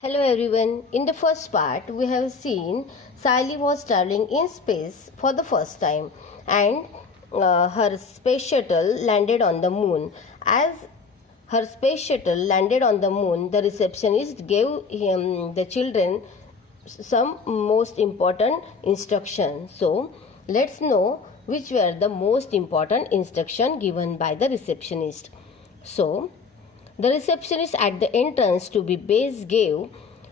Hello everyone. In the first part, we have seen Sally was traveling in space for the first time and her space shuttle landed on the moon. As her space shuttle landed on the moon, the receptionist gave the children some most important instructions. So, let's know which were the most important instruction given by the receptionist. So, the receptionist at the entrance to be base gave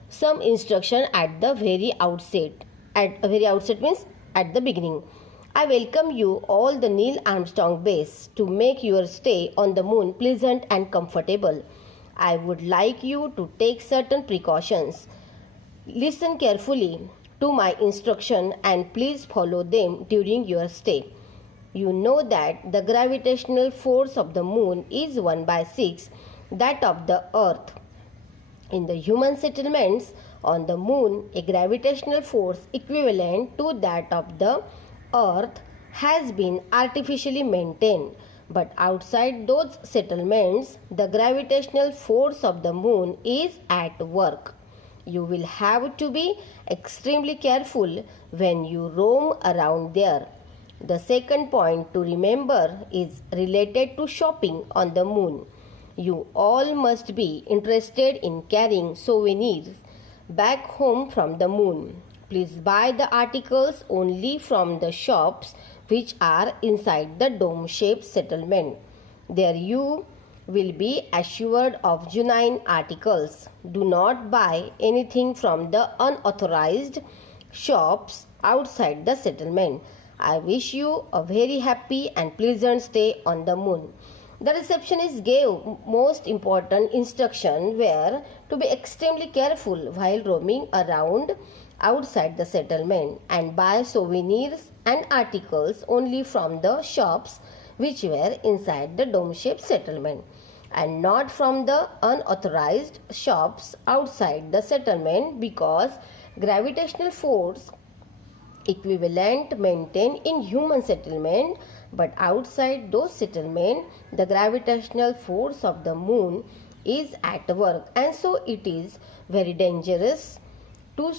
some instruction at the very outset. At the very outset means at the beginning. I welcome you all the Neil Armstrong base to make your stay on the moon pleasant and comfortable. I would like you to take certain precautions. Listen carefully to my instruction and please follow them during your stay. You know that the gravitational force of the moon is 1 by 6 that of the earth. In the human settlements on the moon, a gravitational force equivalent to that of the earth has been artificially maintained. But outside those settlements, the gravitational force of the moon is at work. You will have to be extremely careful when you roam around there. The second point to remember is related to shopping on the moon. You all must be interested in carrying souvenirs back home from the moon. Please buy the articles only from the shops which are inside the dome-shaped settlement. There you will be assured of genuine articles. Do not buy anything from the unauthorized shops outside the settlement. I wish you a very happy and pleasant stay on the moon. The receptionist gave most important instruction were to be extremely careful while roaming around outside the settlement and buy souvenirs and articles only from the shops which were inside the dome-shaped settlement and not from the unauthorized shops outside the settlement because gravitational force equivalent maintained in human settlement, but outside those settlements the gravitational force of the moon is at work and so it is very dangerous to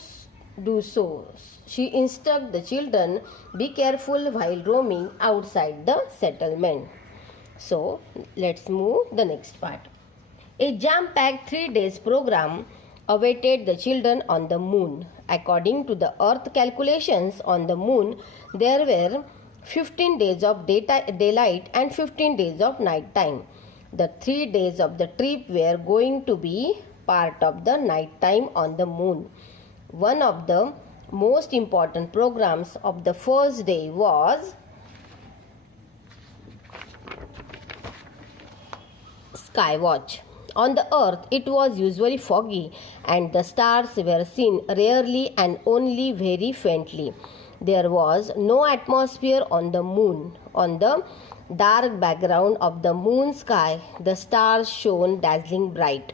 do so. She instructed the children be careful while roaming outside the settlement. So let's move the next part. A jam-packed 3 days program awaited the children on the moon. According to the earth calculations on the moon, there were 15 days of daylight and 15 days of night time. The 3 days of the trip were going to be part of the night time on the moon. One of the most important programs of the first day was Skywatch. On the earth, it was usually foggy and the stars were seen rarely and only very faintly. There was no atmosphere on the moon. On the dark background of the moon sky, the stars shone dazzling bright.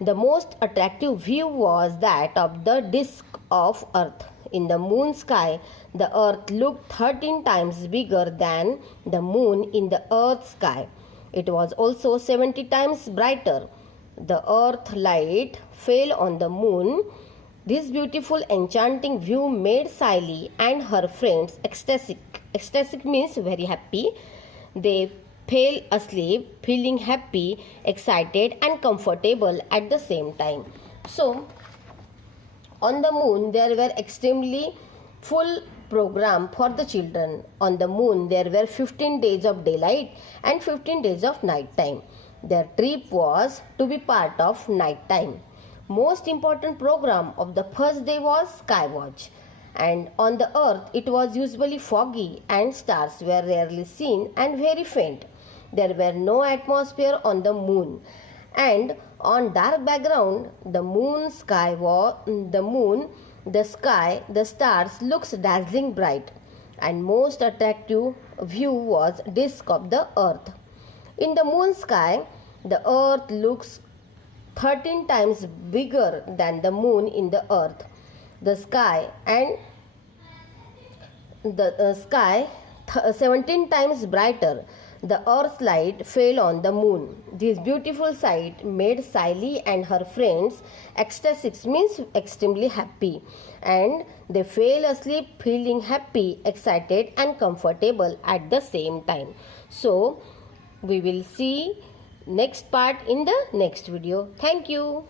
The most attractive view was that of the disk of earth. In the moon sky, the earth looked 13 times bigger than the moon in the earth sky. It was also 70 times brighter. The earth light fell on the moon. This beautiful enchanting view made Sally and her friends ecstatic. Ecstatic means very happy. They fell asleep feeling happy, excited and comfortable at the same time. So, on the moon there were extremely full program for the children. On the moon there were 15 days of daylight and 15 days of night time. Their trip was to be part of night time. Most important program of the first day was Skywatch, and on the earth it was usually foggy and stars were rarely seen and very faint. There were no atmosphere on the moon, and on dark background the moon sky was the sky, the stars looks dazzling bright, and most attractive view was disk of the earth. In the moon sky, the earth looks 13 times bigger than the moon in the earth. The sky and the sky 17 times brighter. The Earthlight fell on the moon. This beautiful sight made Sally and her friends ecstatic, means extremely happy, and they fell asleep feeling happy, excited, and comfortable at the same time. So, we will see next part in the next video. Thank you.